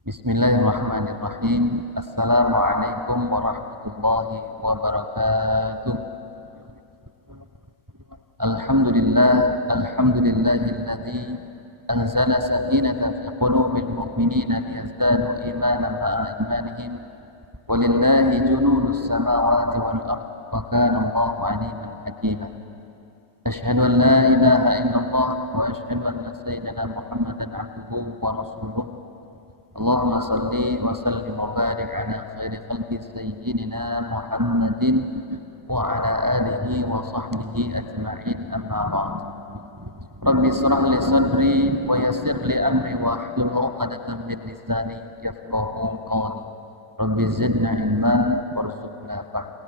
Bismillahirrahmanirrahim. Assalamualaikum warahmatullahi wabarakatuh. Alhamdulillahilladzi anzala sakinatan fi qulubil mu'minina liyazdadu imanan ma'a imanihim. Walillahi junudus samawati wal ardh wa kana Allahu 'aliman hakima. Asyhadu an la ilaha illallah wa asyhadu anna sayyidina Muhammadan 'abduhu wa rasuluh. Allahumma salli wa sallim wa barik ala khairi khalqi sayyidina Muhammadin wa ala alihi wa sahbihi ajma'in, amma ba'd. Rabbi israh li sadri wa yassir li amri wa hlul 'uqdatam min lisani yafqahu qawli. Rabbi zidna ilman warzuqna fahma.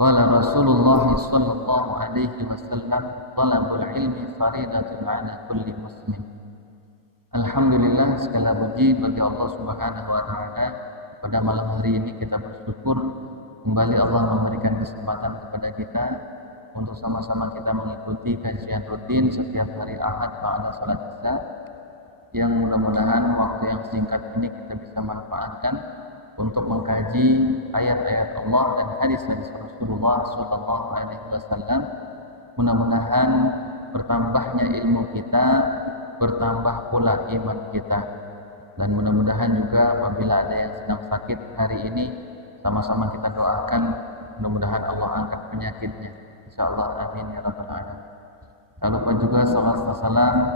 Qala Rasulullah sallallahu alaihi wasallam, talabul ilmi faridatun 'ala kulli muslim. Alhamdulillah, segala puji bagi Allah Subhanahu wa taala. Pada malam hari ini kita bersyukur kembali Allah memberikan kesempatan kepada kita untuk sama-sama kita mengikuti kajian rutin setiap hari Ahad ba'da salat Isya, yang mudah-mudahan waktu yang singkat ini kita bisa manfaatkan untuk mengkaji ayat-ayat Allah dan hadis-hadis Rasulullah sallallahu alaihi wasallam. Mudah-mudahan bertambahnya ilmu kita, bertambah pula iman kita, dan mudah-mudahan juga apabila ada yang sedang sakit hari ini, sama-sama kita doakan mudah-mudahan Allah angkat penyakitnya, insyaallah, amin ya rabbal alamin. Lalu pun juga salawat dan salam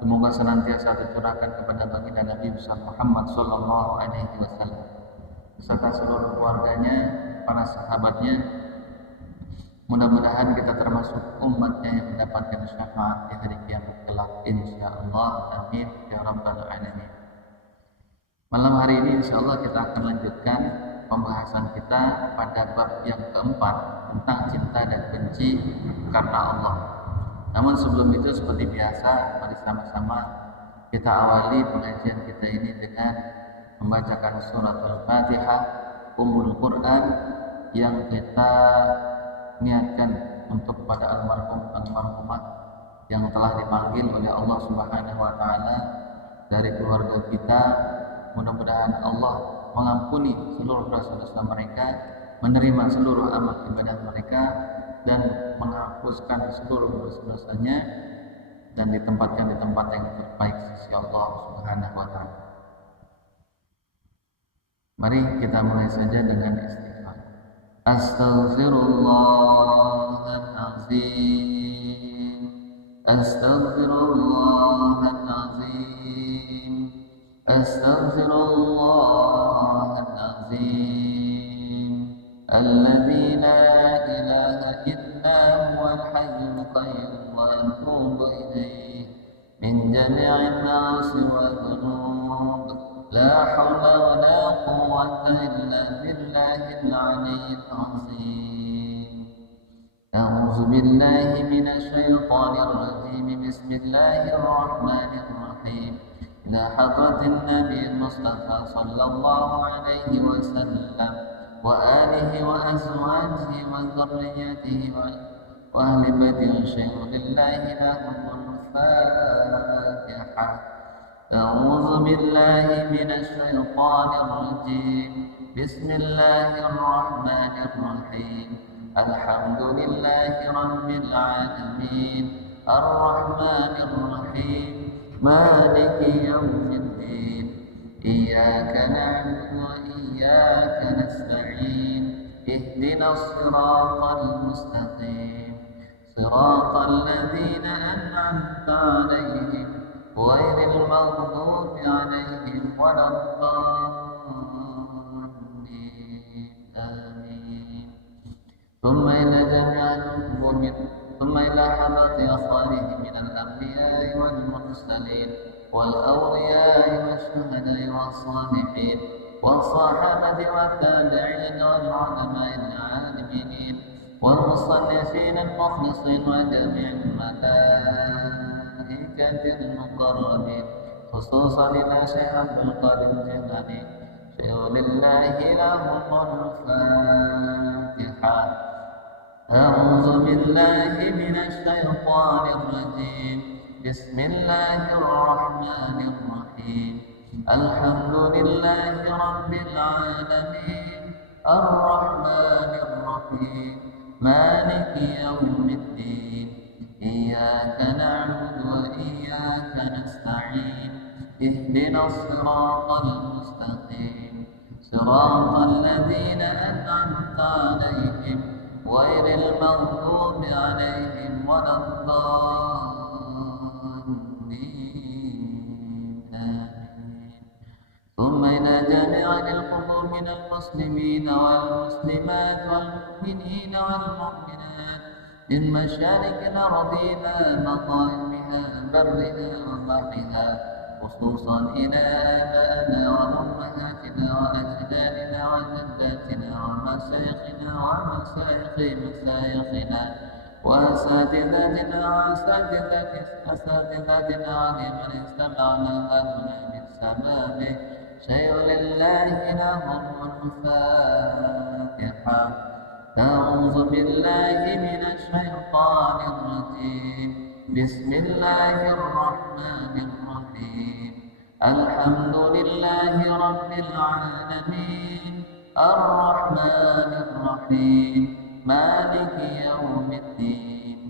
semoga senantiasa tercurahkan kepada baginda Nabi Muhammad sallallahu alaihi wasallam beserta seluruh keluarganya, para sahabatnya. Mudah-mudahan kita termasuk umatnya yang mendapatkan syafaat di hari kiamat kelak, insyaallah, amin ya rabbal alamin. Malam hari ini insyaallah kita akan lanjutkan pembahasan kita pada bab yang keempat tentang cinta dan benci karena Allah. Namun sebelum itu, seperti biasa, mari sama-sama kita awali pengajian kita ini dengan membacakan surat Al-Fatihah, Ummul Quran, yang kita niatkan untuk pada almarhumah yang telah dipanggil oleh Allah Subhanahu wa taala dari keluarga kita. Mudah-mudahan Allah mengampuni seluruh dosa-dosa mereka, menerima seluruh amal ibadah mereka, dan menghapuskan seluruh dosa-dosanya, dan ditempatkan di tempat yang terbaik sisi Allah Subhanahu wa taala. Mari kita mulai saja dengan istighfar. Astaghfirullahaladzim, astaghfirullahaladzim, astaghfirullahaladzim, alladzi la ilaha illa huwal hayyul qayyum, wa atubu ilaihi min jami'il ma'asi wa dhunub. La hawla wa la quwwata illa billahil aliyyil azim. A'udzu billahi minasy syaithanir rajim. Bismillahirrahmanirrahim. Ila hadratin Nabi Mustafa sallallahu alaihi wasallam wa alihi wa azwajihi wa dzurriyyatihi wa ahli baiti syaikhillah lahumul Fatihah. أعوذ بالله من الشيطان الرجيم. بسم الله الرحمن الرحيم. الحمد لله رب العالمين. الرحمن الرحيم. مالك يوم الدين. إياك نعبد وإياك نستعين. اهدنا الصراط المستقيم. صراط الذين أنعمت عليهم غير المغضوب عليهم ولا الضالين، آمين. ثم إلى حضرة أصحابه من الأنبياء والمرسلين والأولياء والشهداء والصالحين والصحابة والتابعين والعلماء العالمين والمصنفين المخلصين وجميع الملائكة المقربين، خصوصا إلى شيخ عبد القادر الجيلاني شيخ لله لهم الفاتحة. أعوذ بالله من الشيطان الرجيم. بسم الله الرحمن الرحيم. Alhamdulillahi Rabbil Alamin Ar-Rahmanir Rahim Maliki Yawmiddin Iyyaka na'budu wa iyyaka nasta'in Ihdinas siratal mustaqim Siratal ladzina an'amta 'alaihim ghairil maghdubi 'alaihim waladdallin. ثم إلى جميع القبور من المسلمين والمسلمات والمؤمنين والمؤمنات من مشارق الأرض إلى مغاربها برها وبحرها خصوصا إلى آبائنا وأمهاتنا وأجدادنا وجداتنا ومشايخنا ومشايخ مشايخنا وأساتذتنا أساتذتنا ولمن استمعنا هنا بالسبب شيء لله لهم الفاتحة. أعوذ بالله من الشيطان الرجيم. بسم الله الرحمن الرحيم. الحمد لله رب العالمين الرحمن الرحيم مالك يوم الدين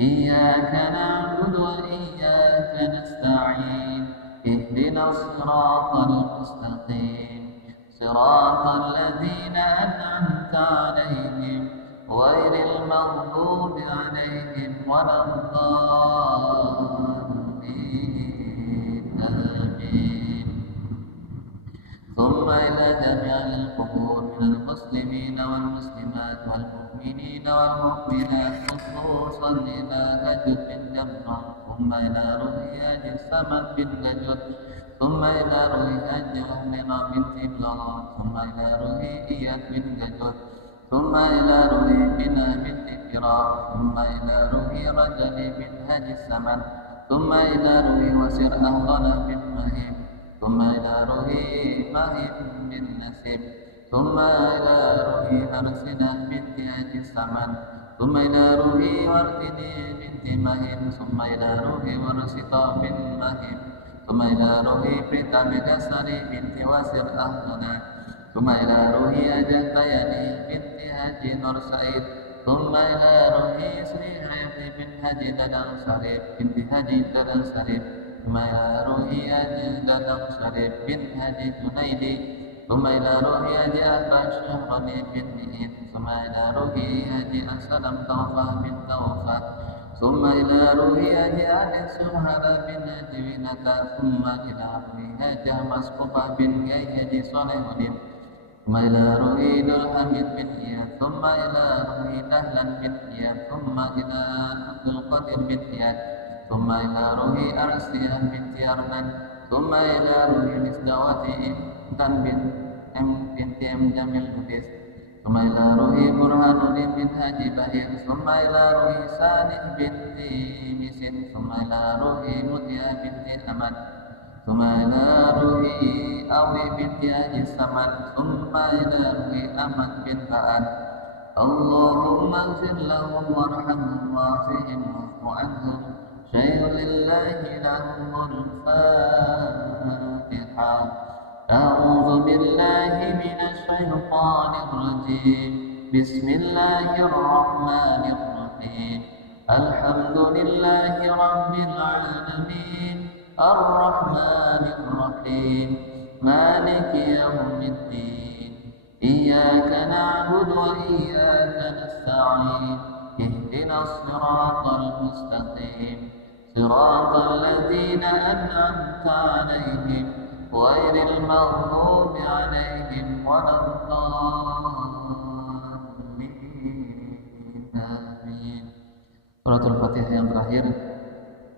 إياك نعبد وإياك نستعين اهدنا الصراط المستقيم صراط الذين أنعمت عليهم غير المغضوب عليهم ولا الضالين آمين. ثم إلى جميع القبور من المسلمين والمسلمات والمؤمنين والمؤمنات خصوصا إلى نجد بن جبر ثم إلى رؤيا السمد بن نجد ثم إلى رؤيا جهنم بنت بلال ثم إلى رؤيا بن نجد ثم إلى رؤيا بنا بنت كرام ثم إلى رؤيا رجل بن هدي السمد ثم إلى رؤيا وسر أهضل بن مهيب ثم إلى رؤي مهيب بن نسيب ثم إلى رؤي هرسنة بنت أبي السمن ثم إلى رؤي وردني بنت مهيب ثم إلى رؤي ورسطة بن مهيب ثم إلى رؤي بريتا بكسري بنت واسر أهلنا ثم إلى رؤي أجهتيني بنت هاجي نور سعيد ثم إلى رؤي سري حياتي بن هاجي ددر سريب بنت هاجي ددر سريب ثم إلى رؤي ددر سريب بنت هاجي جنيدي ثم إلى رؤي أبا الشهرني بن إيد ثم إلى رؤي أسلم توفى بن توفى ثم إلى رؤي أهل سهر بن جوينة ثم إلى رؤي مسقوفة بن يحيى صالح الدين ثم إلى رؤي الحميد بن إياد ثم إلى رؤي نهلا بن إياد ثم إلى عبد القادر بن إياد ثم إلى رؤي أرسيا بنت أرمن ثم إلى رؤي مصدواتي dan binti Jamil Lubis ثم إلى رؤي برهان بن هاجي بهير ثم إلى رؤي سالح binti Misin ثم إلى رؤي مديا binti أمد ثم إلى رؤي أوي binti Haji Samad ثم إلى رؤي أمد بن فأد اللهم اغفر لهم وارحمهم وعافهم واعف عنهم شيء لله لهم الفاتحة. أعوذ بالله من الشيطان الرجيم. بسم الله الرحمن الرحيم. الحمد لله رب العالمين الرحمن الرحيم مالك يوم الدين إياك نعبد وإياك نستعين اهدنا الصراط المستقيم صراط الذين أنعمت عليهم غير المغضوب عليهم ولا الضالين آمين. Suratul Fatihah yang terakhir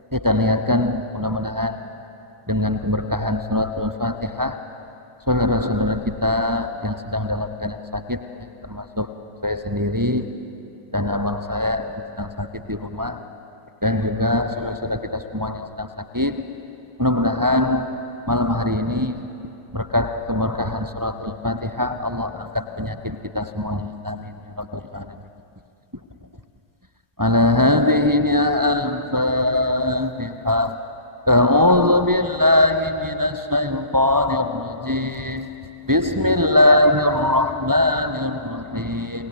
kita niatkan mudah-mudahan dengan keberkahan suratul Fatihah saudara-saudara kita yang sedang dalam keadaan sakit, termasuk saya sendiri dan abang saya yang sedang sakit di rumah, dan juga saudara-saudara kita semua yang sedang sakit, mudah-mudahan malam hari ini berkat keberkahan suratul Fatihah Allah angkat penyakit kita semuanya. Amin ya rabbal alamin. Ala hadhihi al-Fatihah. A'udzu billahi minasy الشيطان الرجيم بسم الله الرحمن الرحيم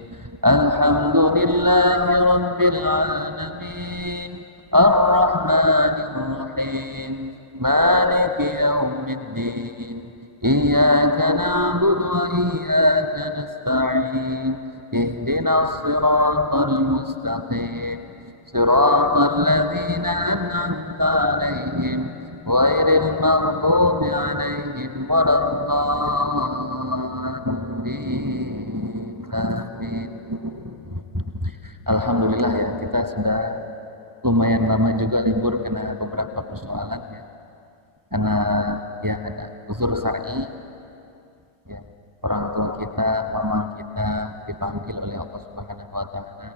الحمد لله رب العالمين الرحمن الرحيم مالك يوم الدين إياك نعبد وإياك نستعين اهدنا الصراط المستقيم صراط الذين أنعمت عليهم غير المغضوب عليهم ولا الضالين آمين. Alhamdulillah ya, kita sudah lumayan lama juga libur karena beberapa persoalan ya. Karena ya ada uzur syar'i ya, orang tua kita, mama kita dipanggil oleh Allah Subhanahu wa taala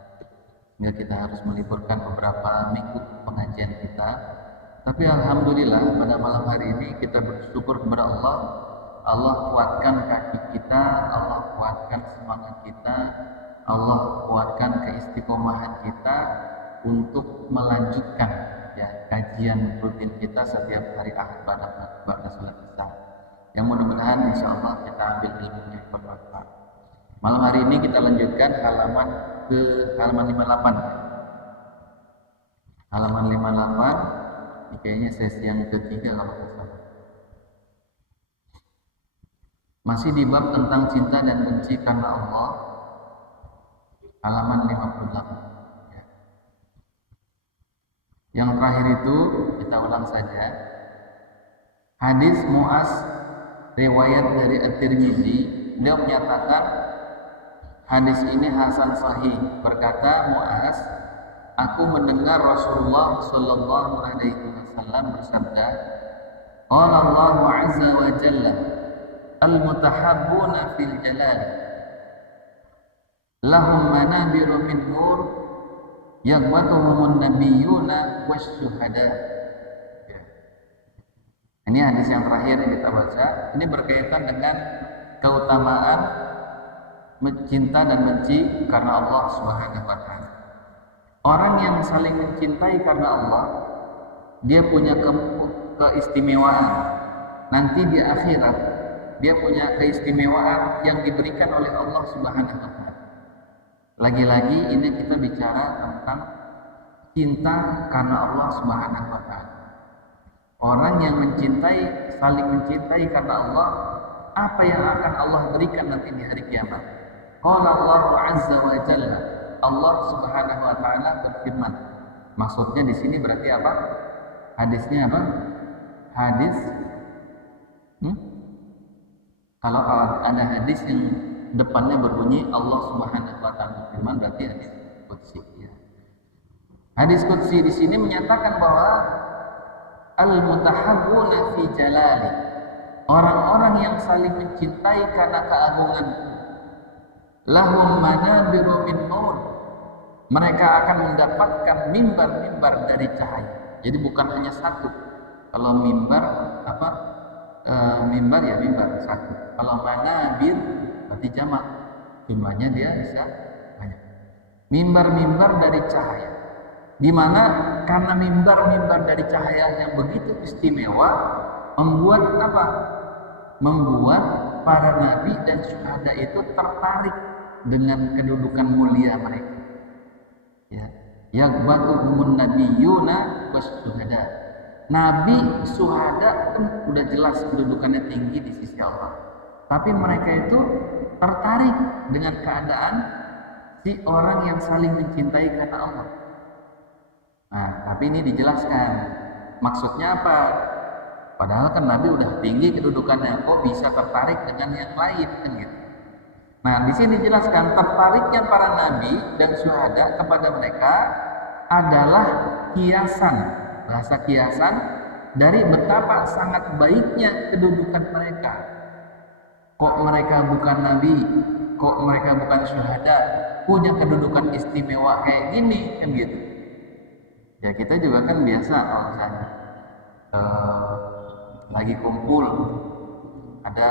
sehingga kita harus meliburkan beberapa minggu pengajian kita. Tapi alhamdulillah pada malam hari ini kita bersyukur kepada Allah. Allah kuatkan kaki kita, Allah kuatkan semangat kita, Allah kuatkan keistiqomahan kita untuk melanjutkan ya kajian rutin kita setiap hari Ahad pada salat Isya. Yang mudah-mudahan insyaallah kita ambil ilmunya yang bermanfaat. Malam hari ini kita lanjutkan halaman 58. Halaman 58 ini kayaknya sesi yang ketiga kalau tidak salah. Masih di bab tentang cinta dan benci karena Allah. Halaman 58. Yang terakhir itu kita ulang saja. Hadis Mu'az riwayat dari At-Tirmizi, beliau menyatakan hadis ini hasan sahih. Berkata Mu'az, aku mendengar Rasulullah sallallahu alaihi wasallam bersabda, qala Allahu azza wa jalla al-mutahabbuna fil jalal lahum manabiru min nur yaghbatuhumun nabiyyuna wasyuhada. Ya. Ini hadis yang terakhir yang kita baca. Ini berkaitan dengan keutamaan mencinta dan benci karena Allah Subhanahu wa taala. Orang yang saling mencintai karena Allah, dia punya keistimewaan. Nanti di akhirat dia punya keistimewaan yang diberikan oleh Allah Subhanahu wa taala. Lagi-lagi ini kita bicara tentang cinta karena Allah Subhanahu wa taala. Orang yang mencintai, saling mencintai karena Allah, apa yang akan Allah berikan nanti di hari kiamat? Qala Allahu azza wa jalla, Allah Subhanahu wa taala berfirman. Maksudnya di sini berarti apa? Hadisnya apa? Hadis Kalau ada hadis yang depannya berbunyi Allah Subhanahu wa taala berfirman, berarti hadis qudsi ya. Hadis qudsi di sini menyatakan bahwa al-mutahabbuna fi jalali, orang-orang yang saling mencintai karena keagungan, lahum manabiru min nur, mereka akan mendapatkan mimbar-mimbar dari cahaya. Jadi bukan hanya satu. Kalau mimbar apa? Mimbar ya mimbar satu. Kalau manabir berarti jamak, jumlahnya dia bisa banyak. Mimbar-mimbar dari cahaya, di mana karena mimbar-mimbar dari cahaya yang begitu istimewa, membuat apa? Membuat para nabi dan syuhada itu tertarik dengan kedudukan mulia mereka. Ya, yaghbatuhumun nabiyyuna wasyuhada. Nabi, syuhada kan udah jelas kedudukannya tinggi di sisi Allah. Tapi mereka itu tertarik dengan keadaan si orang yang saling mencintai karena Allah. Nah, tapi ini dijelaskan. Maksudnya apa? Padahal kan Nabi udah tinggi kedudukannya, kok bisa tertarik dengan yang lain kan gitu. Nah, di sini dijelaskan tertariknya para nabi dan syuhada kepada mereka adalah kiasan, bahasa kiasan dari betapa sangat baiknya kedudukan mereka. Kok mereka bukan nabi, kok mereka bukan syuhada, punya kedudukan istimewa kayak gini kan gitu. Ya kita juga kan biasa kalau misalnya lagi kumpul, ada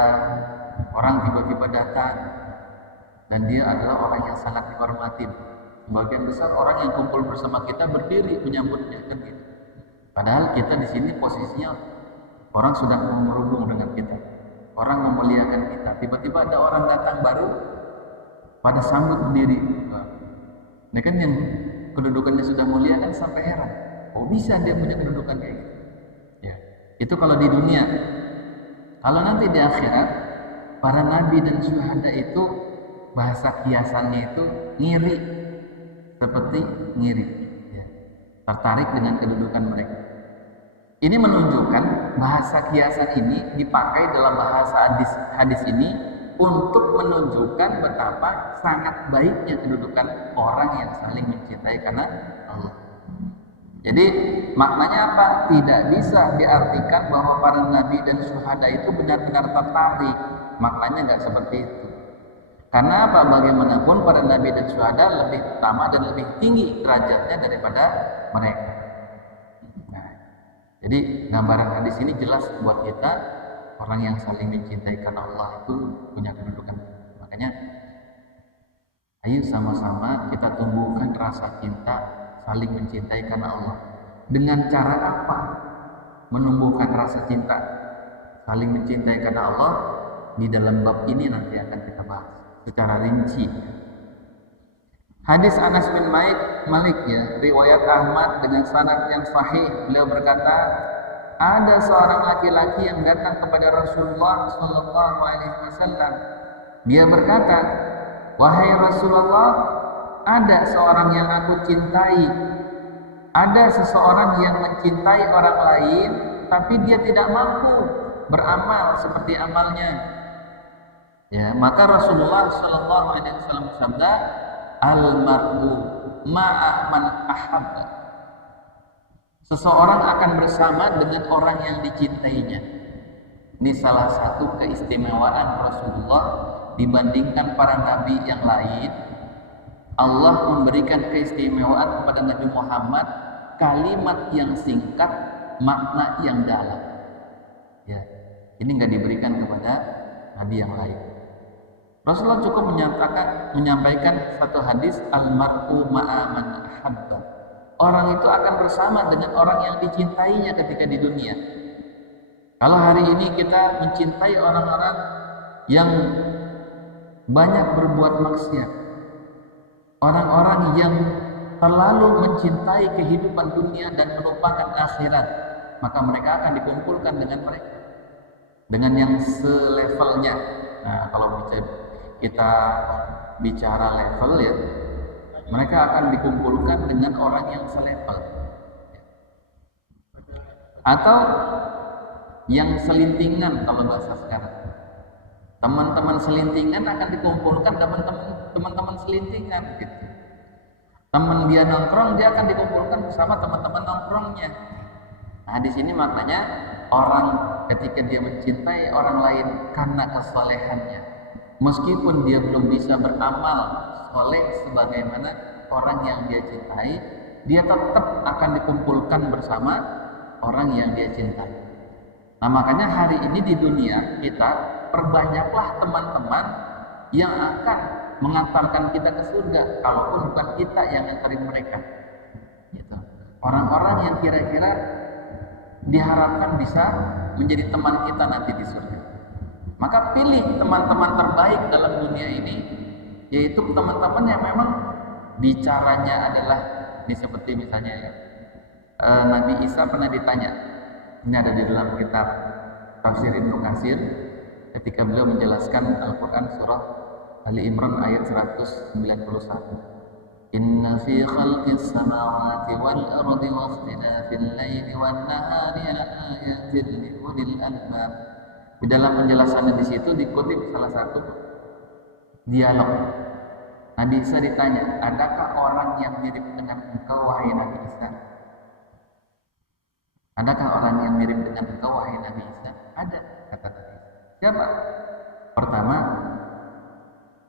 orang tiba-tiba datang dan dia adalah orang yang sangat dihormati. Sebagian besar orang yang kumpul bersama kita berdiri menyambutnya kan gitu. Padahal kita di sini posisinya Orang sudah mau merubung dengan kita, orang memuliakan kita, tiba-tiba ada orang datang baru pada sambut berdiri. Ini kan yang kedudukannya sudah mulia kan sampai heran, oh bisa dia punya kedudukan kayak gitu ya. Itu kalau di dunia. Kalau nanti di akhirat, para nabi dan syuhada itu bahasa kiasannya itu ngiri, seperti ngiri ya. Tertarik dengan kedudukan mereka. Ini menunjukkan bahasa kiasan ini dipakai dalam bahasa hadis ini untuk menunjukkan betapa sangat baiknya kedudukan orang yang saling mencintai karena Allah. Jadi maknanya apa? Tidak bisa diartikan bahwa para nabi dan syuhada itu benar-benar tertarik. Maknanya nggak seperti itu. Karena apa? Bagaimanapun para nabi dan syuhada lebih utama dan lebih tinggi derajatnya daripada mereka. Jadi gambaran hadis ini jelas buat kita, orang yang saling mencintai karena Allah itu punya kedudukan. Makanya ayo sama-sama kita tumbuhkan rasa cinta saling mencintai karena Allah. Dengan cara apa menumbuhkan rasa cinta saling mencintai karena Allah? Di dalam bab ini nanti akan kita bahas secara rinci. Hadis Anas bin Malik ya, riwayat Ahmad dengan sanad yang sahih, beliau berkata, ada seorang laki-laki yang datang kepada Rasulullah sallallahu alaihi wasallam. Dia berkata, "Wahai Rasulullah, ada seorang yang aku cintai. Ada seseorang yang mencintai orang lain, tapi dia tidak mampu beramal seperti amalnya." Ya, maka Rasulullah sallallahu alaihi wasallam bersabda, "Al-mar'u ma'a man ahabba." Seseorang akan bersama dengan orang yang dicintainya. Ini salah satu keistimewaan Rasulullah dibandingkan para nabi yang lain. Allah memberikan keistimewaan kepada Nabi Muhammad, kalimat yang singkat, makna yang dalam. Ya, ini nggak diberikan kepada nabi yang lain. Rasulullah cukup menyampaikan satu hadis, al-mar'u ma'a man ahabba. Orang itu akan bersama dengan orang yang dicintainya ketika di dunia. Kalau hari ini kita mencintai orang-orang yang banyak berbuat maksiat, orang-orang yang terlalu mencintai kehidupan dunia dan melupakan akhirat, maka mereka akan dikumpulkan dengan mereka, dengan yang selevelnya. Nah, kalau kita bicara level ya, mereka akan dikumpulkan dengan orang yang selevel atau yang selintingan. Kalau bahasa sekarang, teman-teman selintingan akan dikumpulkan dengan teman-teman selintingan gitu. Teman dia nongkrong, dia akan dikumpulkan bersama teman-teman nongkrongnya. Nah, di sini maknanya orang ketika dia mencintai orang lain karena kesolehannya, meskipun dia belum bisa beramal soleh sebagaimana orang yang dia cintai, dia tetap akan dikumpulkan bersama orang yang dia cintai. Nah, makanya hari ini di dunia kita perbanyaklah teman-teman yang akan mengantarkan kita ke surga, kalaupun bukan kita yang ngantarin mereka. Gitu. Orang-orang yang kira-kira diharapkan bisa menjadi teman kita nanti di surga. Maka pilih teman-teman terbaik dalam dunia ini, yaitu teman-teman yang memang bicaranya adalah, ini seperti misalnya Nabi Isa pernah ditanya, ini ada di dalam kitab Tafsir Ibnu Katsir, ketika beliau menjelaskan Al-Quran surah Ali Imran ayat 191. Inna fi khalqis samawati wal ardi wa ikhtilafil laili wan nahari ayatin li ulil albab. Di dalam penjelasannya di situ dikutip salah satu dialog. Nabi Isa ditanya, adakah orang yang mirip dengan engkau wahai Nabi Isa? Adakah orang yang mirip dengan engkau wahai Nabi Isa? Ada, kata Nabi Isa. Siapa? Pertama,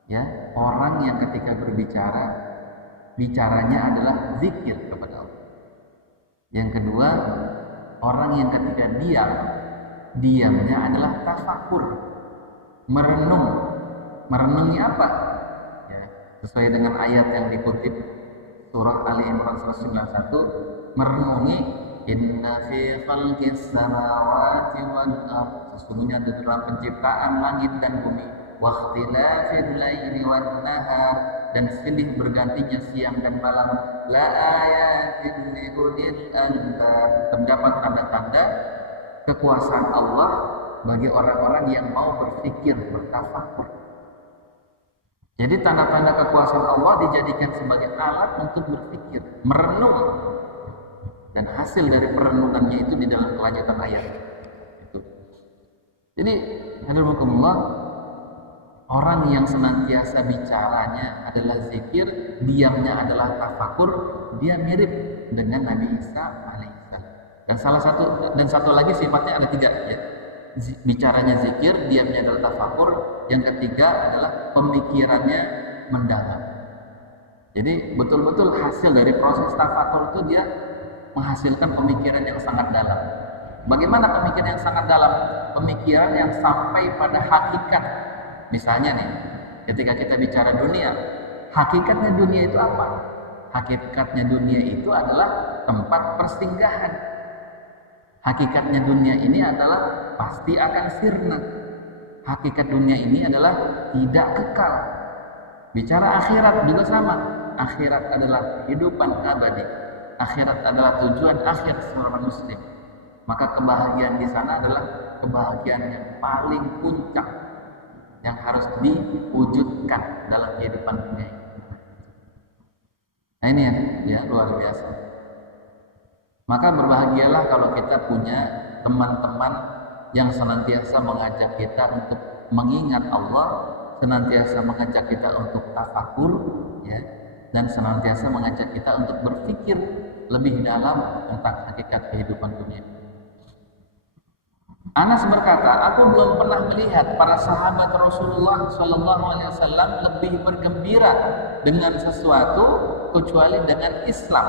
ya, orang yang ketika berbicara, bicaranya adalah zikir kepada Allah. Yang kedua, orang yang ketika diam, diamnya adalah tafakur, merenung. Merenungi apa? Ya, sesuai dengan ayat yang dikutip surah Ali Imran 191, merenungi Inna fi khalqis samawati wal ardh, sesungguhnya di dalam penciptaan langit dan bumi, wa ikhtilafil laili wan nahar, dan silih bergantinya siang dan malam, la ayatin li ulil albab, terdapat tanda-tanda kekuasaan Allah bagi orang-orang yang mau berpikir, bertafakur. Jadi tanda-tanda kekuasaan Allah dijadikan sebagai alat untuk berpikir, merenung, dan hasil dari perenungannya itu di dalam kelanjutan ayat itu. Jadi, alhamdulillah, orang yang senantiasa bicaranya adalah zikir, diamnya adalah tafakur, dia mirip dengan Nabi Isa alaihissalam. Dan satu lagi sifatnya ada tiga, ya. Bicaranya zikir, diamnya adalah tafakur, yang ketiga adalah pemikirannya mendalam. Jadi betul-betul hasil dari proses tafakur itu dia menghasilkan pemikiran yang sangat dalam. Bagaimana pemikiran yang sangat dalam? Pemikiran yang sampai pada hakikat. Misalnya nih, ketika kita bicara dunia, hakikatnya dunia itu apa? Hakikatnya dunia itu adalah tempat persinggahan. Hakikatnya dunia ini adalah pasti akan sirna. Hakikat dunia ini adalah tidak kekal. Bicara akhirat juga sama. Akhirat adalah kehidupan abadi. Akhirat adalah tujuan akhir seorang muslim. Maka kebahagiaan di sana adalah kebahagiaan yang paling puncak yang harus diwujudkan dalam kehidupan dunia ini. Nah ini ya luar biasa. Maka berbahagialah kalau kita punya teman-teman yang senantiasa mengajak kita untuk mengingat Allah, senantiasa mengajak kita untuk tafakur, ya, dan senantiasa mengajak kita untuk berpikir lebih dalam tentang hakikat kehidupan dunia. Anas berkata, aku belum pernah melihat para sahabat Rasulullah Shallallahu Alaihi Wasallam lebih bergembira dengan sesuatu kecuali dengan Islam.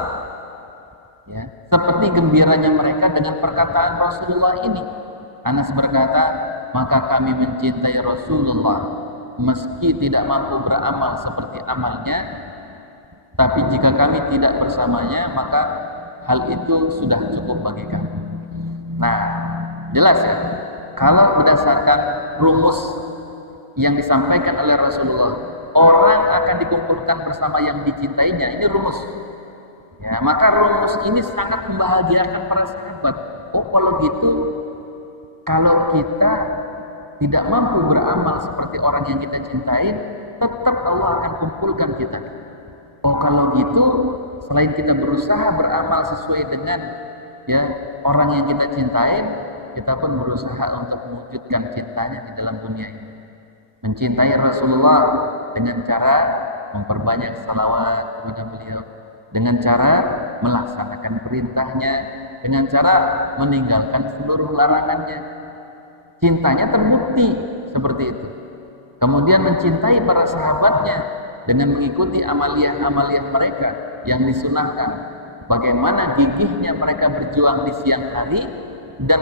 Ya, seperti gembiranya mereka dengan perkataan Rasulullah ini. Anas berkata, maka kami mencintai Rasulullah meski tidak mampu beramal seperti amalnya, tapi jika kami tidak bersamanya, maka hal itu sudah cukup bagi kami. Nah, jelas ya, kalau berdasarkan rumus yang disampaikan oleh Rasulullah, orang akan dikumpulkan bersama yang dicintainya. Ini rumus. Ya, maka rumus ini sangat membahagiakan para sahabat. Oh, kalau gitu, kalau kita tidak mampu beramal seperti orang yang kita cintai, tetap Allah akan kumpulkan kita. Oh, kalau gitu, selain kita berusaha beramal sesuai dengan ya orang yang kita cintai, kita pun berusaha untuk mewujudkan cintanya di dalam dunia ini. Mencintai Rasulullah dengan cara memperbanyak salawat kepada beliau, dengan cara melaksanakan perintahnya, dengan cara meninggalkan seluruh larangannya. Cintanya terbukti seperti itu. Kemudian mencintai para sahabatnya dengan mengikuti amaliyah-amaliyah mereka yang disunahkan. Bagaimana gigihnya mereka berjuang di siang hari dan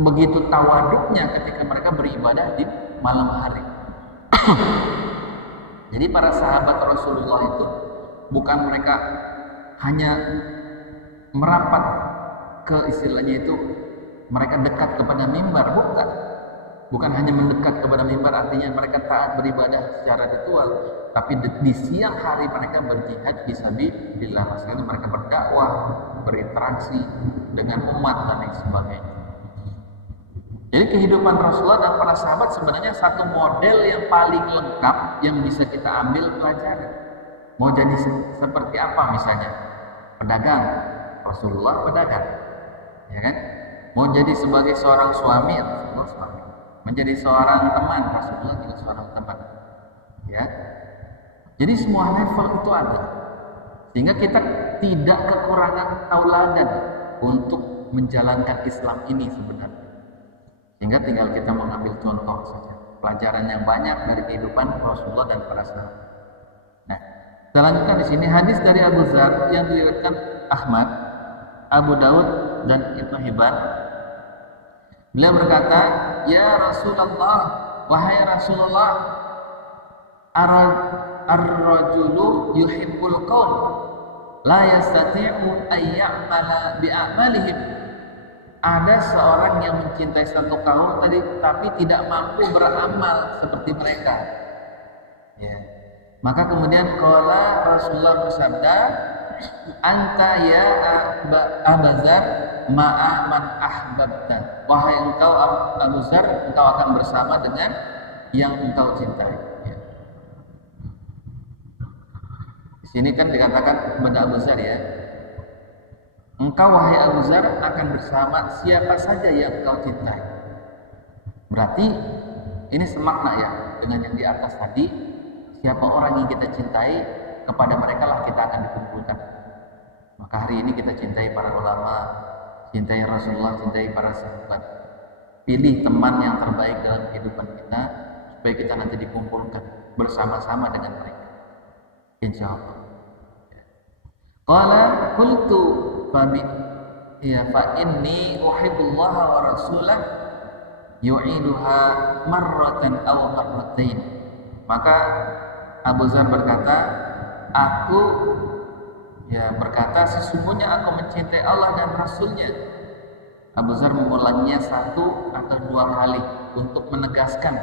begitu tawaduknya ketika mereka beribadah di malam hari. Jadi para sahabat Rasulullah itu bukan mereka hanya merapat ke istilahnya itu mereka dekat kepada mimbar, bukan hanya mendekat kepada mimbar artinya mereka taat beribadah secara ritual, tapi di siang hari mereka berjihad fisabilillah, maksudnya mereka berdakwah, berinteraksi dengan umat dan lain sebagainya. Jadi kehidupan Rasulullah dan para sahabat sebenarnya satu model yang paling lengkap yang bisa kita ambil pelajaran. Mau jadi seperti apa misalnya? Pedagang, Rasulullah pedagang, ya kan? Mau jadi sebagai seorang suami, Rasulullah suami. Menjadi seorang teman, Rasulullah juga seorang teman. Ya. Jadi semua level itu ada. Sehingga kita tidak kekurangan tauladan untuk menjalankan Islam ini sebenarnya. Sehingga tinggal kita mengambil contoh saja, pelajaran yang banyak dari kehidupan Rasulullah dan para sahabat. Nah, selanjutnya di sini hadis dari Abu Dzar yang diriwayatkan Ahmad, Abu Daud dan Ibnu Hibban. Beliau berkata, "Ya Rasulullah, wahai Rasulullah, ar-rajulu yuhibbul qaum la yastati'u ay ya'mala bi'amalihim. Ada seorang yang mencintai satu kaum tadi tapi tidak mampu beramal seperti mereka. Ya. Maka kemudian qala Rasulullah bersabda, anta ya Abazar ma'a man ahbabta. Wahai engkau Abu Zar, engkau akan bersama dengan yang engkau cintai. Ya. Di sini kan dikatakan kepada Abu Zar ya, engkau wahai Abu Zar akan bersama siapa saja yang engkau cintai. Berarti ini semakna ya dengan yang di atas tadi, siapa orang yang kita cintai, kepada mereka lah kita akan dikumpulkan. Maka hari ini kita cintai para ulama, cintai Rasulullah, cintai para sahabat. Pilih teman yang terbaik dalam kehidupan kita supaya kita nanti dikumpulkan bersama-sama dengan mereka. Insya Allah. Qala qultu fa inni uhibbullaha wa rasulah yu'iduha marratan aw marratain. Maka Abu Zar berkata, sesungguhnya aku mencintai Allah dan Rasulnya. Abu Zar mengulanginya 1 atau 2 kali untuk menegaskan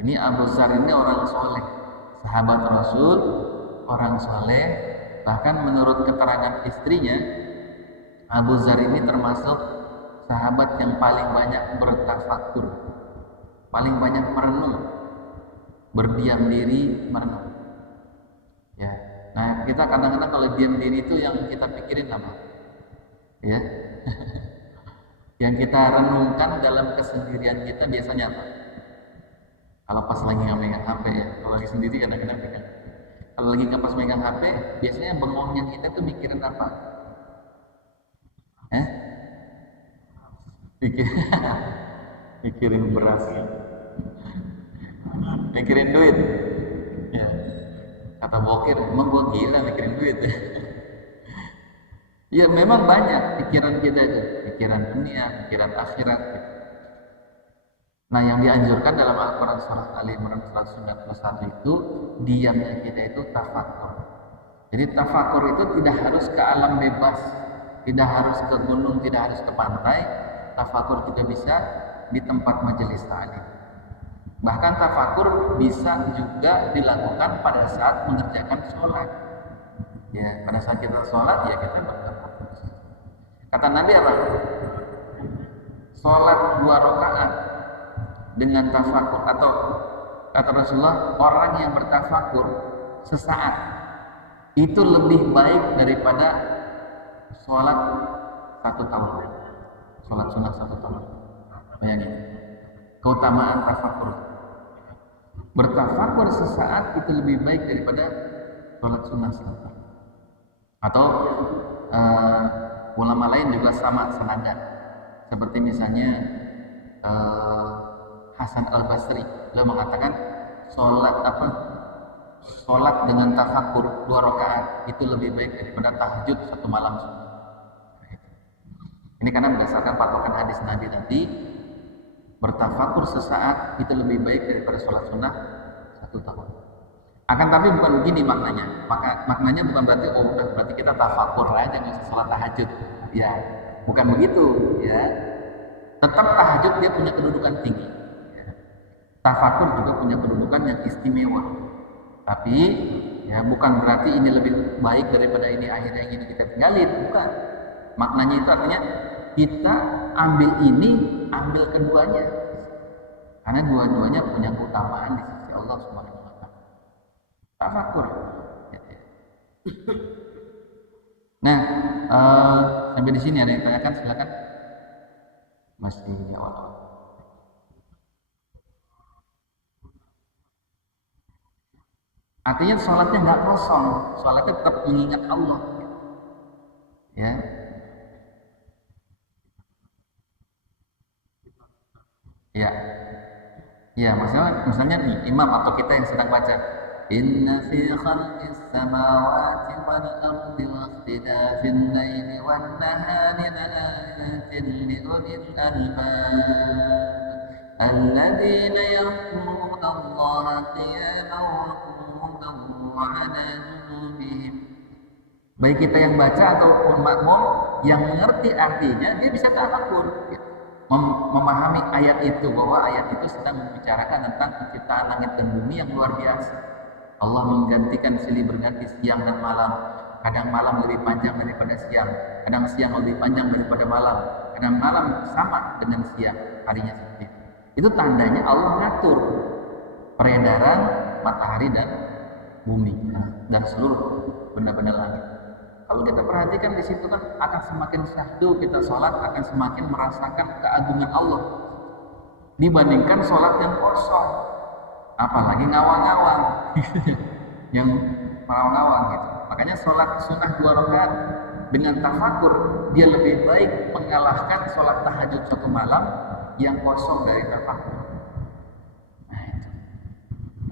ini Abu Zar ini orang soleh, sahabat Rasul, orang soleh. Bahkan menurut keterangan istrinya, Abu Zar ini termasuk sahabat yang paling banyak bertafakur, paling banyak merenung, berdiam diri merenung. Ya, nah kita kadang-kadang kalau diam diri itu yang kita pikirin apa? Ya, yang kita renungkan dalam kesendirian kita biasanya apa? Kalau pas lagi nggak megang HP ya, kalau lagi sendiri kadang-kadang pegang. Kalau lagi nggak pas megang HP, biasanya bengongnya kita tuh mikirin apa? Mikirin beras, mikirin duit. Ya, kata bokir, emang gua gila mikirin duit. Ya memang banyak pikiran kita itu, pikiran dunia, pikiran akhirat. Nah yang dianjurkan dalam Al-Quran Surah Al-Imran 191 itu, diamnya kita itu tafakur. Jadi tafakur itu tidak harus ke alam bebas, tidak harus ke gunung, tidak harus ke pantai. Tafakur juga bisa di tempat majelis taklim. Bahkan tafakur bisa juga dilakukan pada saat mengerjakan sholat. Ya, pada saat kita sholat ya kita bertafakur. Kata Nabi apa? Sholat 2 rakaat dengan tafakur, atau kata Rasulullah, orang yang bertafakur sesaat itu lebih baik daripada sholat 1 tahun, sholat sunnah 1 tahun. Bayangin keutamaan tafakur. Bertafakur sesaat itu lebih baik daripada sholat sunnah 1 tahun. Atau ulama lain juga sama senada, seperti misalnya Hasan Al-Basri, beliau mengatakan sholat dengan tafakur 2 rakaat itu lebih baik daripada tahajud 1 malam. Ini karena berdasarkan patokan hadis Nabi tadi, bertafakur sesaat itu lebih baik daripada sholat sunnah 1 tahun. Akan tapi bukan begini maknanya. Maknanya bukan berarti berarti kita tafakur aja nggak usah sholat tahajud. Ya, bukan begitu. Ya, tetap tahajud dia punya kedudukan tinggi. Tafakur juga punya kedudukan yang istimewa. Tapi ya bukan berarti ini lebih baik daripada ini, akhirnya ini kita tinggalin, bukan. Maknanya itu artinya kita ambil ini, ambil keduanya. Karena dua-duanya punya keutamaan di sisi Allah Subhanahu wa taala. Tafakur. Nah, sampai di sini ada yang tanyakan, silakan. Masih di awal. Artinya sholatnya nggak kosong, sholatnya tetap mengingat Allah. Ya, ya, ya. Misalnya nih imam atau kita yang sedang baca, Inna fi khalqis samawati wal ardi wa ikhtilafil laili wan nahari laayatin li ulil albab alladzina yadhkuruna Allaha qiyaman wa qu'udan wa 'ala junubihim. Baik kita yang baca ataupun makmum yang mengerti artinya, dia bisa tafakur, gitu. Memahami ayat itu, bahwa ayat itu sedang membicarakan tentang penciptaan langit dan bumi yang luar biasa. Allah menggantikan silih berganti siang dan malam. Kadang malam lebih panjang daripada siang, kadang siang lebih panjang daripada malam, kadang malam sama dengan siang, harinya seperti itu. Itu tandanya Allah ngatur peredaran matahari dan bumi dan seluruh benda-benda langit. Kalau kita perhatikan di situ kan akan semakin syahdu kita sholat, akan semakin merasakan keagungan Allah dibandingkan sholat yang kosong, apalagi ngawang-ngawang yang ngawang-ngawang gitu. Makanya sholat sunnah 2 rakaat dengan tafakur dia lebih baik mengalahkan sholat tahajud 1 malam yang kosong dari tafakur.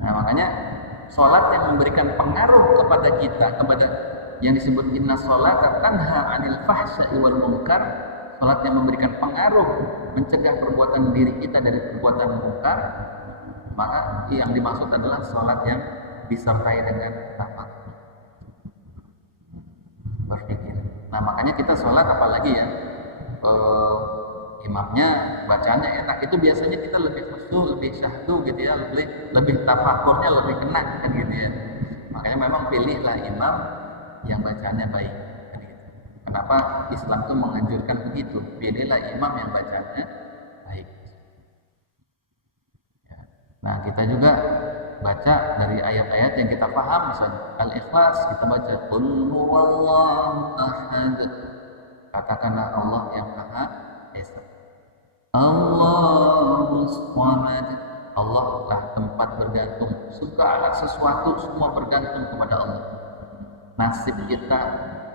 Nah, makanya sholat yang memberikan pengaruh kepada kita, kepada yang disebut inna sholata tanha anil fahsya'i wal munkar, sholat yang memberikan pengaruh mencegah perbuatan diri kita dari perbuatan munkar, maka yang dimaksud adalah sholat yang disertai dengan tafakur, berpikir. Nah, makanya kita sholat apalagi ya imamnya bacaannya enak, itu biasanya kita lebih khusyuk, lebih syahdu gitu ya, lebih tafakurnya lebih kena kan gitu ya. Makanya memang pilihlah imam yang bacaannya baik kan gitu. Kenapa Islam itu menganjurkan begitu, pilihlah imam yang bacaannya baik ya. Nah, kita juga baca dari ayat-ayat yang kita paham, misalnya Al-Ikhlas kita baca qul huwallahu ahad, katakanlah Allah yang Maha Esa, Allahus Samad, Allah lah tempat bergantung, segala sesuatu semua bergantung kepada Allah. Nasib kita,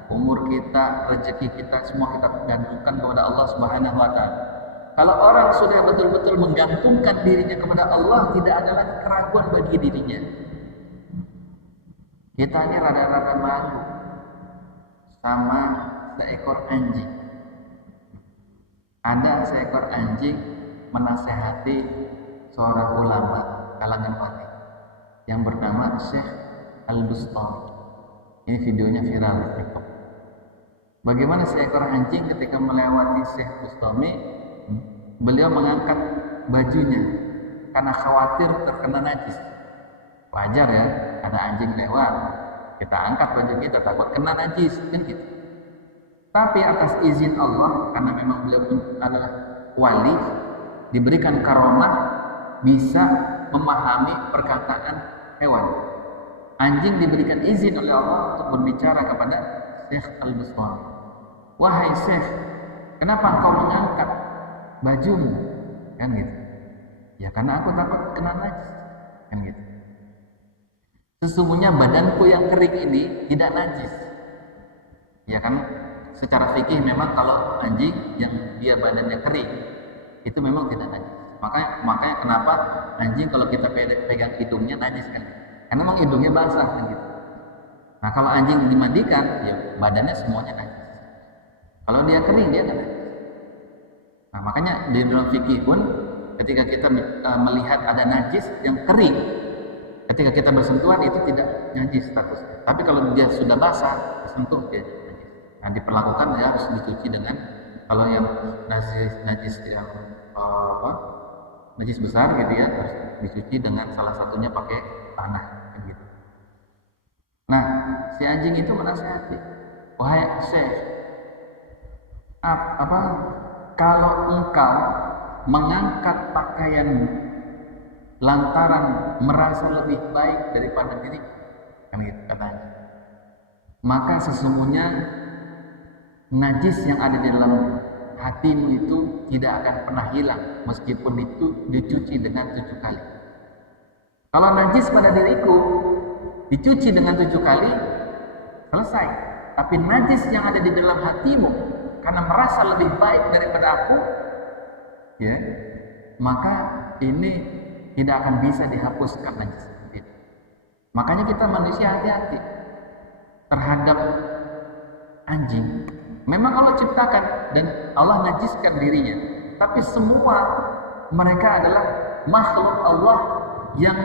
umur kita, rezeki kita, semua kita gantungkan kepada Allah Subhanahu wa Ta'ala. Kalau orang sudah betul-betul menggantungkan dirinya kepada Allah, tidak ada lagi keraguan bagi dirinya. Kita ini rada-rada malu sama seekor anjing. Ada seekor anjing menasehati seorang ulama kalangan wali yang bernama Syekh Al-Bustami. Ini videonya viral di TikTok. Bagaimana seekor anjing ketika melewati Syekh Bustami, beliau mengangkat bajunya karena khawatir terkena najis. Wajar ya, ada anjing lewat, kita angkat baju kita takut kena najis kan gitu. Tapi atas izin Allah, karena memang beliau adalah wali, diberikan karomah, bisa memahami perkataan hewan. Anjing diberikan izin oleh Allah untuk berbicara kepada Syekh Al-Bustami. Wahai Syekh, kenapa engkau mengangkat bajumu? Kan gitu. Ya karena aku takut kena najis. Kan gitu. Sesungguhnya badanku yang kering ini tidak najis. Ya kan, secara fikih memang kalau anjing yang dia badannya kering itu memang tidak najis. Makanya kenapa anjing kalau kita pegang hidungnya najis kan? Karena memang hidungnya basah kan gitu. Nah, kalau anjing dimandikan, ya badannya semuanya najis. Kalau dia kering dia nggak najis. Nah, makanya di dalam fikih pun ketika kita melihat ada najis yang kering, ketika kita bersentuhan itu tidak najis statusnya. Tapi kalau dia sudah basah, disentuh dia najis. Nah, diperlakukan ya harus dicuci dengan, kalau yang najis yang najis besar gitu ya, harus dicuci dengan salah satunya pakai tanah gitu. Nah, si anjing itu menasihati, wahai Syekh, kalau engkau mengangkat pakaianmu lantaran merasa lebih baik daripada diri, kan gitu katanya, maka sesungguhnya najis yang ada di dalam hatimu itu tidak akan pernah hilang meskipun itu dicuci dengan 7 kali. Kalau najis pada diriku dicuci dengan 7 kali selesai, tapi najis yang ada di dalam hatimu karena merasa lebih baik daripada aku, ya, maka ini tidak akan bisa dihapuskan najis itu. Makanya kita manusia hati-hati terhadap anjing. Memang Allah ciptakan dan Allah najiskan dirinya, tapi semua mereka adalah makhluk Allah yang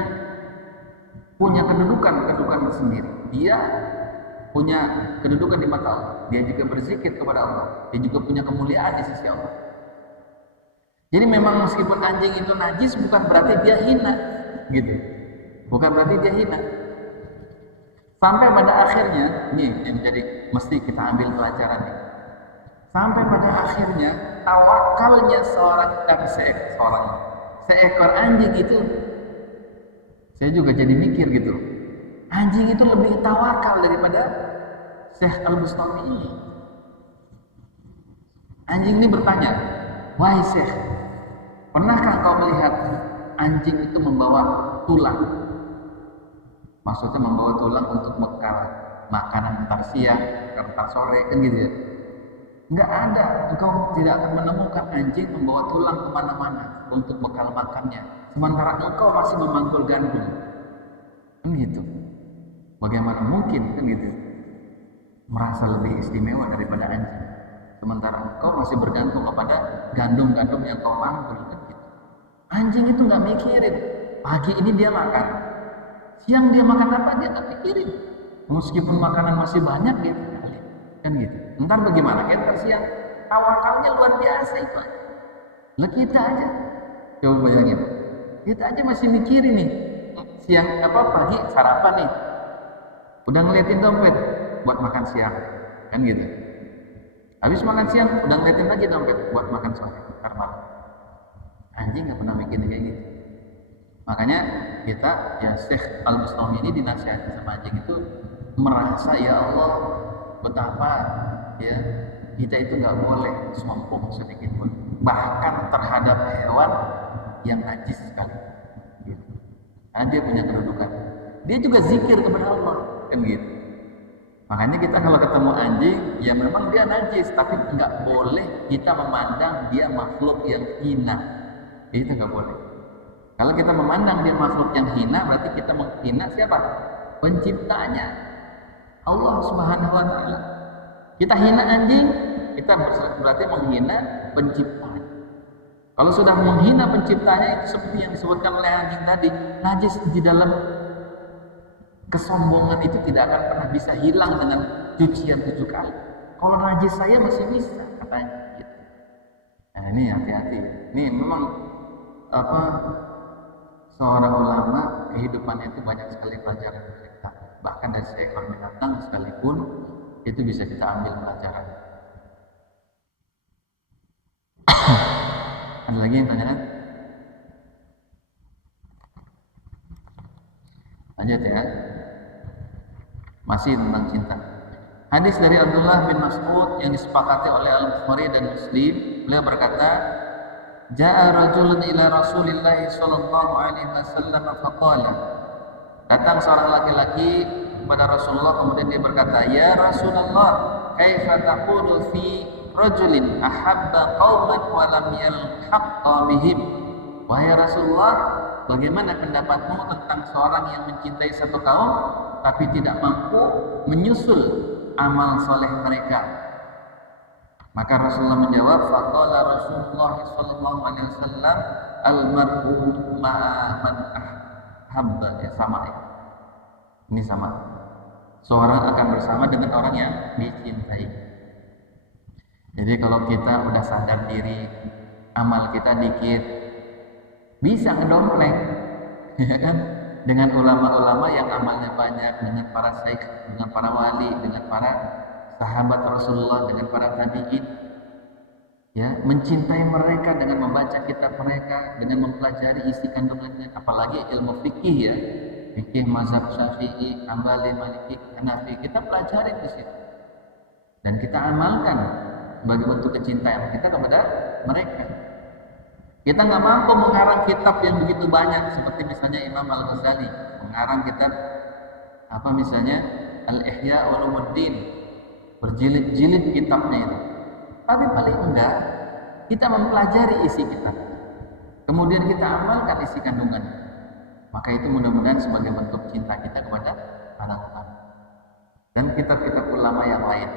punya kedudukan sendiri. Dia punya kedudukan di mata Allah, dia juga berzikir kepada Allah, dia juga punya kemuliaan di sisi Allah. Jadi memang meskipun anjing itu najis bukan berarti dia hina, gitu. Bukan berarti dia hina. Sampai pada akhirnya, ini yang jadi mesti kita ambil pelajaran nih. Sampai pada akhirnya tawakalnya seekor anjing itu, saya juga jadi mikir gitu. Anjing itu lebih tawakal daripada Syekh Al-Bustami ini. Anjing ini bertanya, wahai Syekh, pernahkah kau melihat anjing itu membawa tulang? Maksudnya membawa tulang untuk bekal makanan entar siang, entar sore, kan gitu ya. Enggak ada, engkau tidak akan menemukan anjing membawa tulang kemana-mana untuk bekal makannya. Sementara engkau masih memanggul gandum. Kan gitu. Bagaimana mungkin, kan gitu, merasa lebih istimewa daripada anjing. Sementara engkau masih bergantung kepada gandum-gandum yang kau manggul, kan gitu. Anjing itu nggak mikirin. Pagi ini dia makan, siang dia makan apa dia nggak pikirin. Meskipun makanan masih banyak dia tinggalin, kan gitu. Entar bagaimana? Entar siang tawakalnya luar biasa itu. Lah kita aja, coba bayangin, kita aja masih mikirin nih. Siang pagi sarapan nih, udah ngeliatin dompet buat makan siang, kan gitu. Habis makan siang udah ngeliatin lagi dompet buat makan sore, ntar malam. Anjing nggak pernah mikirin kayak gitu. Makanya kita, ya Syekh Al-Bustami ini dinasihati sama anjing itu merasa, ya Allah, betapa ya kita itu nggak boleh sombong sedikit pun, bahkan terhadap hewan yang najis sekali. Gitu. Karena dia punya kedudukan. Dia juga zikir kepada Allah, kan gitu. Makanya kita kalau ketemu anjing, ya memang dia najis, tapi nggak boleh kita memandang dia makhluk yang hina. Itu nggak boleh. Kalau kita memandang dia makhluk yang hina, berarti kita menghina siapa? Penciptanya, Allah Subhanahu wa Ta'ala. Kita hina anjing, kita berarti menghina penciptanya. Kalau sudah menghina penciptanya, itu seperti yang disebutkan oleh anjing tadi, najis di dalam kesombongan itu tidak akan pernah bisa hilang dengan cucian 7 kali. Kalau najis saya masih bisa, katanya. Gitu. Nah ini hati-hati. Ini memang seorang ulama kehidupannya itu banyak sekali pelajaran untuk kita. Bahkan dari seekor binatang sekalipun itu bisa kita ambil pelajaran. Ada lagi yang tanyakan? Lanjut ya. Masih tentang cinta. Hadis dari Abdullah bin Mas'ud yang disepakati oleh Al-Bukhari dan Muslim, beliau berkata, Ja'a rajulun ila Rasulillah sallallahu alaihi wasallam faqala. Datang seorang laki-laki kepada Rasulullah kemudian dia berkata, "Ya Rasulullah, kaifa taqulu fi rajulin ahabba qauman wa lam yalhaqqa bihim?" Wahai Rasulullah, bagaimana pendapatmu tentang seorang yang mencintai satu kaum tapi tidak mampu menyusul amal soleh mereka? Maka Rasulullah menjawab, faqala Rasulullah sallallahu alaihi wasallam, al-mar'u ma'a man ahabba. Ya sama ya. Ini sama. Seorang akan bersama dengan orang yang dicintai. Jadi kalau kita udah sadar diri, amal kita dikit, bisa ngedompleng, ya kan? Dengan ulama-ulama yang amalnya banyak, dengan para syekh, dengan para wali, dengan para sahabat Rasulullah, dengan para tabi'in, ya, mencintai mereka dengan membaca kitab mereka, dengan mempelajari isi kandungannya, apalagi ilmu fikih ya, fikih mazhab Syafi'i, Hambali, Maliki, Hanafi, kita pelajari di situ dan kita amalkan sebagai bentuk kecintaan kita kepada mereka. Kita nggak mampu mengarang kitab yang begitu banyak seperti misalnya Imam Al-Ghazali mengarang kitab misalnya Al-Ihya Ulumuddin, berjilid-jilid kitabnya itu. Tapi paling enggak kita mempelajari isi kitab, kemudian kita amalkan isi kandungan. Maka itu mudah-mudahan sebagai bentuk cinta kita kepada para ulama dan kitab-kitab ulama yang lain.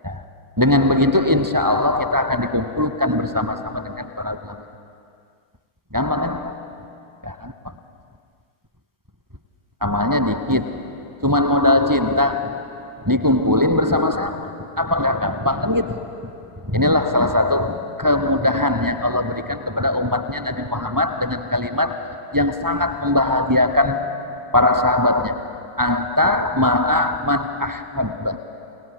Nah, dengan begitu insya Allah kita akan dikumpulkan bersama-sama dengan para ulama. Gampang kan? Gampang. Amalnya dikit, cuman modal cinta, dikumpulin bersama-sama. Apa nggak gampang kan gitu? Inilah salah satu kemudahan yang Allah berikan kepada umatnya Nabi Muhammad dengan kalimat yang sangat membahagiakan para sahabatnya. Anta ma'a man ahbabba.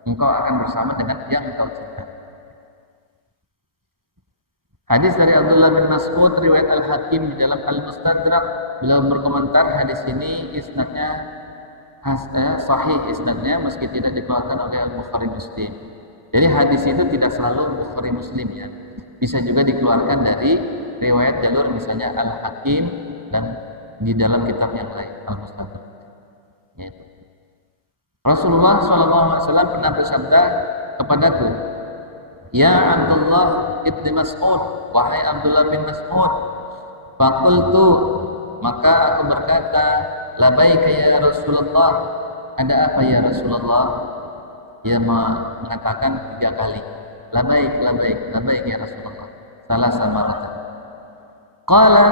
Engkau akan bersama dengan yang engkau cintai. Hadis dari Abdullah bin Mas'ud riwayat Al-Hakim di dalam Al-Mustadrak, beliau berkomentar hadis ini isnadnya sahih isnadnya meski tidak dikeluarkan oleh Al-Bukhari Muslim. Jadi hadis itu tidak selalu Bukhari Muslim ya. Bisa juga dikeluarkan dari riwayat jalur misalnya Al-Hakim dan di dalam kitab yang lain Al-Mustadrak. Ya. Rasulullah SAW pernah bersabda kepadaku, "Ya Abdullah ibn Mas'ud, wahai Abdullah bin Mas'ud." Faqultu, maka aku berkata, "Labaika ya Rasulullah." Ada apa ya Rasulullah? Ia mengatakan 3 kali, "Labaik, labaik, labaik ya Rasulullah." Salah sama kata. Qala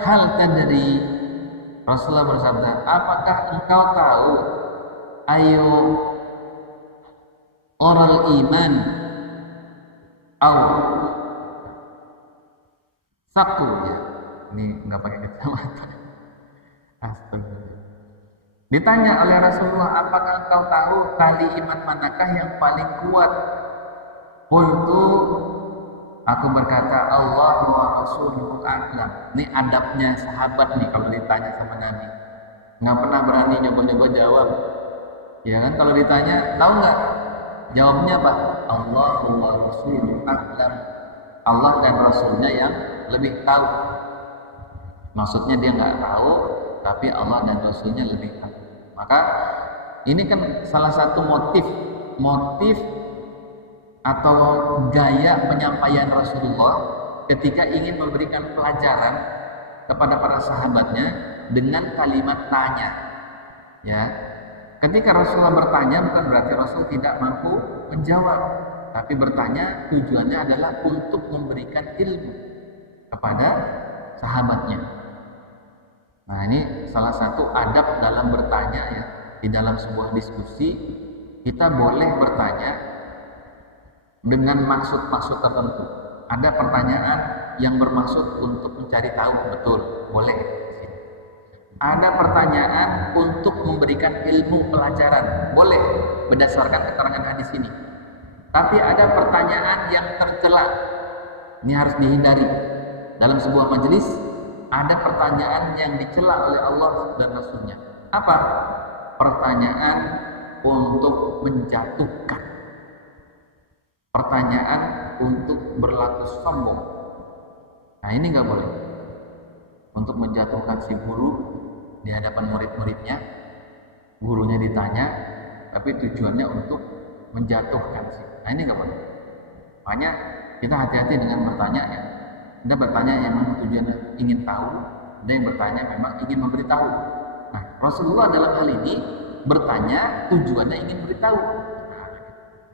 hal tadri? Rasulullah bersabda, "Apakah engkau tahu ayo oral iman au saku ya?" Ini nggak pakai kacamata. Astagfirullah. Ditanya oleh Rasulullah, "Apakah engkau tahu tali iman manakah yang paling kuat?" Qultu, aku berkata, "Allah wa rasuluhu a'lam." Ini adabnya sahabat nih kalau ditanya sama Nabi. Nggak pernah berani nyoba-nyoba jawab. Ya kan, kalau ditanya, tahu nggak? Jawabnya apa? Allah wa rasuluhu a'lam. Allah dan Rasulnya yang lebih tahu. Maksudnya dia nggak tahu, tapi Allah dan Rasulnya lebih tahu. Maka ini kan salah satu motif atau gaya penyampaian Rasulullah ketika ingin memberikan pelajaran kepada para sahabatnya dengan kalimat tanya. Ya, ketika Rasulullah bertanya bukan berarti Rasul tidak mampu menjawab, tapi bertanya tujuannya adalah untuk memberikan ilmu kepada sahabatnya. Nah, ini salah satu adab dalam bertanya ya. Di dalam sebuah diskusi kita boleh bertanya dengan maksud-maksud tertentu. Ada pertanyaan yang bermaksud untuk mencari tahu, betul, boleh. Ada pertanyaan untuk memberikan ilmu pelajaran, boleh berdasarkan keterangan hadis ini. Tapi ada pertanyaan yang tercela, ini harus dihindari. Dalam sebuah majelis ada pertanyaan yang dicela oleh Allah dan Rasulnya. Apa? Pertanyaan untuk menjatuhkan. Pertanyaan untuk berlaku sombong. Nah, ini nggak boleh. Untuk menjatuhkan si guru di hadapan murid-muridnya, gurunya ditanya, tapi tujuannya untuk menjatuhkan sih. Nah, ini nggak boleh. Makanya kita hati-hati dengan bertanya ya. Ada bertanya yang memang tujuannya ingin tahu, ada yang bertanya memang ingin memberitahu. Nah, Rasulullah dalam hal ini bertanya tujuannya ingin beritahu.